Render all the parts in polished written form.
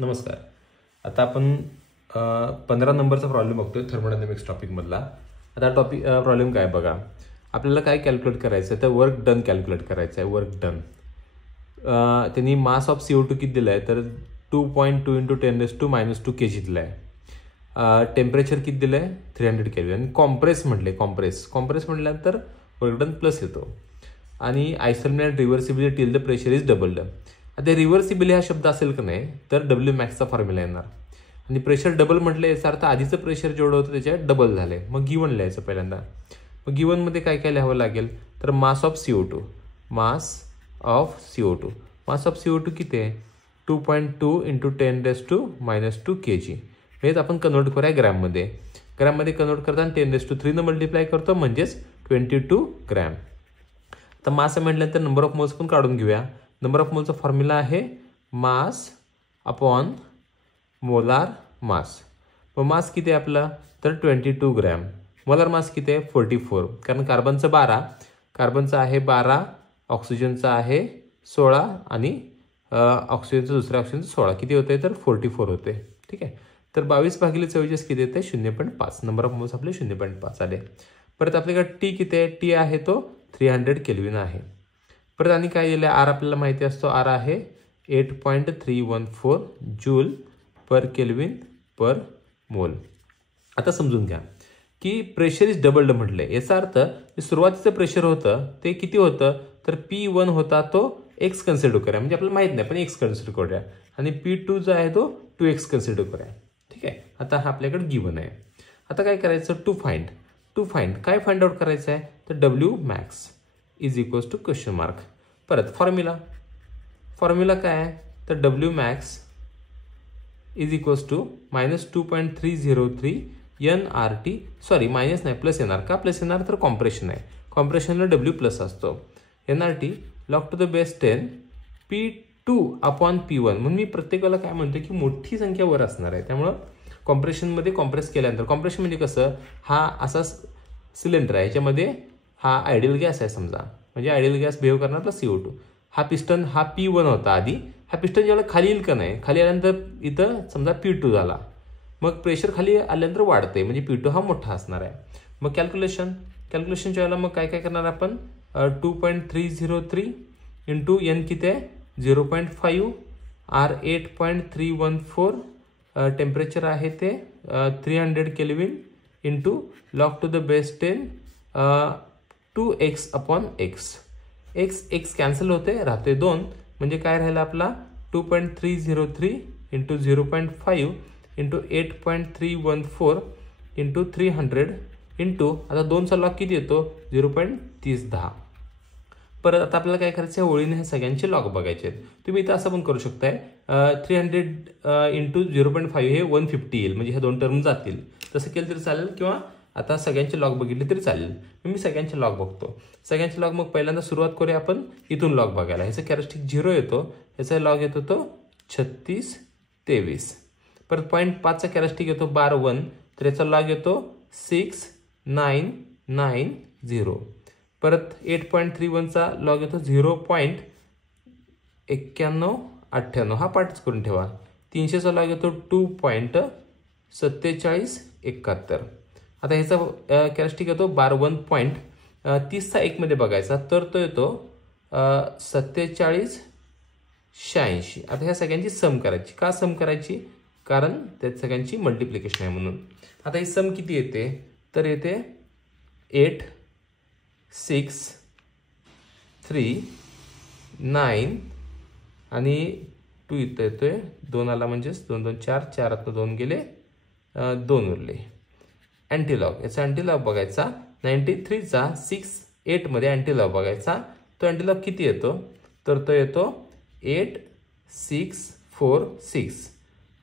नमस्कार. आता आपण 15 नंबरचा प्रॉब्लेम बघतोय थर्मोडायनॅमिक्स टॉपिकमधला. आता प्रॉब्लेम काय बघा, आपल्याला काय कॅल्क्युलेट करायचं आहे तर वर्क डन कॅल्क्युलेट करायचं आहे. वर्क डन त्यांनी मास ऑफ CO2 किती दिलं आहे तर 2.2 × 10⁻² kg दिलं आहे. टेम्परेचर किती दिलं आहे 300 केल्विन. आणि कॉम्प्रेस म्हटल्यानंतर वर्क डन प्लस येतो. आणि isolate reversibility till the pressure is doubled. आता रिव्हर्सिबल हा शब्द असेल का नाही तर W मॅक्सचा फॉर्म्युला येणार. आणि प्रेशर डबल म्हटलं याचा अर्थ आधीचं प्रेशर जेवढं होतं त्याच्यात डबल झालंय. मग गिवन लिहायचं पहिल्यांदा. मग गिवनमध्ये काय काय लिहावं लागेल तर mass of CO2 mass of CO2 किती आहे 2.2 × 10⁻² kg. हेच आपण कन्वर्ट करूया ग्रॅममध्ये. ग्रॅममध्ये कन्वर्ट करताना 10⁻³ न मल्टिप्लाय करतो म्हणजेच 22 ग्रॅम. आता मास म्हटल्यानंतर नंबर ऑफ मोल्स पण काढून घेऊया. नंबर ऑफ मोलचा फॉर्म्युला आहे मास अपॉन मोलार मास. मग मास किती आहे आपला तर 22 ग्रॅम. मोलार मास किती आहे 44. कारण कार्बनचं 12, कार्बनचा आहे 12, ऑक्सिजनचा आहे 16 आणि ऑक्सिजनचं दुसऱ्या ऑक्सिजनचं 16 किती होते तर 44 होते. ठीक आहे. तर 22/44 किती येते 0.5. नंबर ऑफ मोल्स आपले 0.5 आले. परत आपल्याकडे टी किती आहे, टी आहे तो 300 केल्विन आहे. परत आणि काय दिलं आर आपल्याला माहिती असतो, आर आहे 8.314 जूल पर केल्विन पर मोल. आता समजून घ्या की प्रेशर इज डबल्ड म्हटलंय. याचा अर्थ सुरुवातीचं प्रेशर होतं ते किती होतं तर P1 होता तो x कन्सिडर करूया. म्हणजे आपल्याला माहित नाही पण x कन्सिडर करूया. आणि P2 जो आहे तो 2x कन्सिडर करूया. ठीक आहे. आता हा आपल्याकडे गिवन आहे. आता काय करायचं टू फाइंड काय फाइंड आउट करायचं आहे तर W max is equals to question mark. परत फॉर्म्युला काय आहे तर W max is equals to -2.303 nRT. Sorry minus नाही प्लस येणार. का प्लस येणार तर कॉम्प्रेशन आहे. कॉम्प्रेशनला W प्लस असतो. nRT log to the base 10 P2/P1. म्हणून मी प्रत्येक वेळेला काय म्हणतो की मोठी संख्या वर असणार आहे. त्यामुळं कॉम्प्रेशनमध्ये कॉम्प्रेस केल्यानंतर कॉम्प्रेशन म्हणजे कसं हा असा सिलेंडर आहे ह्याच्यामध्ये हा आयडियल गॅस आहे समजा. म्हणजे आयडियल गॅस बिहेव करणार प्लस CO2. हा पिस्टन हा P1 होता आधी. हा पिस्टन जेव्हा खाली येईल का नाही खाली आल्यानंतर इथं समजा P2 झाला. मग प्रेशर खाली आल्यानंतर वाढते म्हणजे P2 हा मोठा असणार आहे. मग कॅल्क्युलेशनच्या वेळेला मग काय करणार आपण 2.303 इंटू n किती आहे 0.5, R 8.314, टेम्परेचर आहे ते 300 kelvin into log to the base 10 2x/x. x cancel होते राहते 2 म्हणजे काय राहिलं आपला 2.303 इंटू 0.5 इंटू 8.314 इंटू 300 इंटू आता 2चा लॉग किती येतो 0.3010. परत आता आपल्याला काय करायचं आहे ओळीने हे सगळ्यांचे लॉग बघायचे आहेत. तुम्ही इथं असं पण करू शकताय 300 इंटू 0.5 हे 150 येईल म्हणजे हे दोन टर्म जातील. तसं केलं तरी चालेल किंवा आता सगळ्यांचे लॉग बघितले तरी चालेल. मी सगळ्यांचे लॉग बघतो. सगळ्यांचे लॉग मग पहिल्यांदा सुरुवात करूया आपण इथून लॉग बघायला. ह्याचा कॅरेक्टरिस्टिक 0 येतो. ह्याचा लॉग येतो तो 3623. परत 0.5चा कॅरेक्टरिस्टिक येतो 12 तर याचा लॉग येतो 6990. परत 8.31चा लॉग येतो 0.9158. हा पाठच करून ठेवा. 300चा लॉग येतो 2.4771. आता ह्याचा कॅरेक्टरिस्टिक येतो 12.30चा 1 मध्ये बघायचा तर तो येतो 4786. आता ह्या सगळ्यांची सम करायची. का सम करायची कारण त्या सगळ्यांची मल्टिप्लिकेशन आहे म्हणून. आता ही सम किती येते तर येते 8639 आणि 2 इथं येतोय 2 आला म्हणजेच 2 2 4 4 आता 2 गेले 2 उरले. अँटीलॉग याचा अँटीलॉग बघायचा 93चा 68 मध्ये अँटीलॉग बघायचा. तो अँटीलॉग किती येतो तर तो येतो 8646.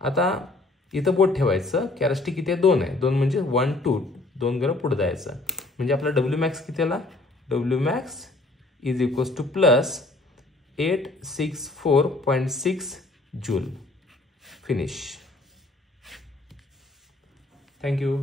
आता इथं बोट ठेवायचं. कॅरेक्टरिस्टिक किती आहे 2 आहे. 2 म्हणजे 1 2 2 गरं पुढे जायचं म्हणजे आपला W मॅक्स किती आला W max is equals two plus 864.6 joule. Finish. Thank you.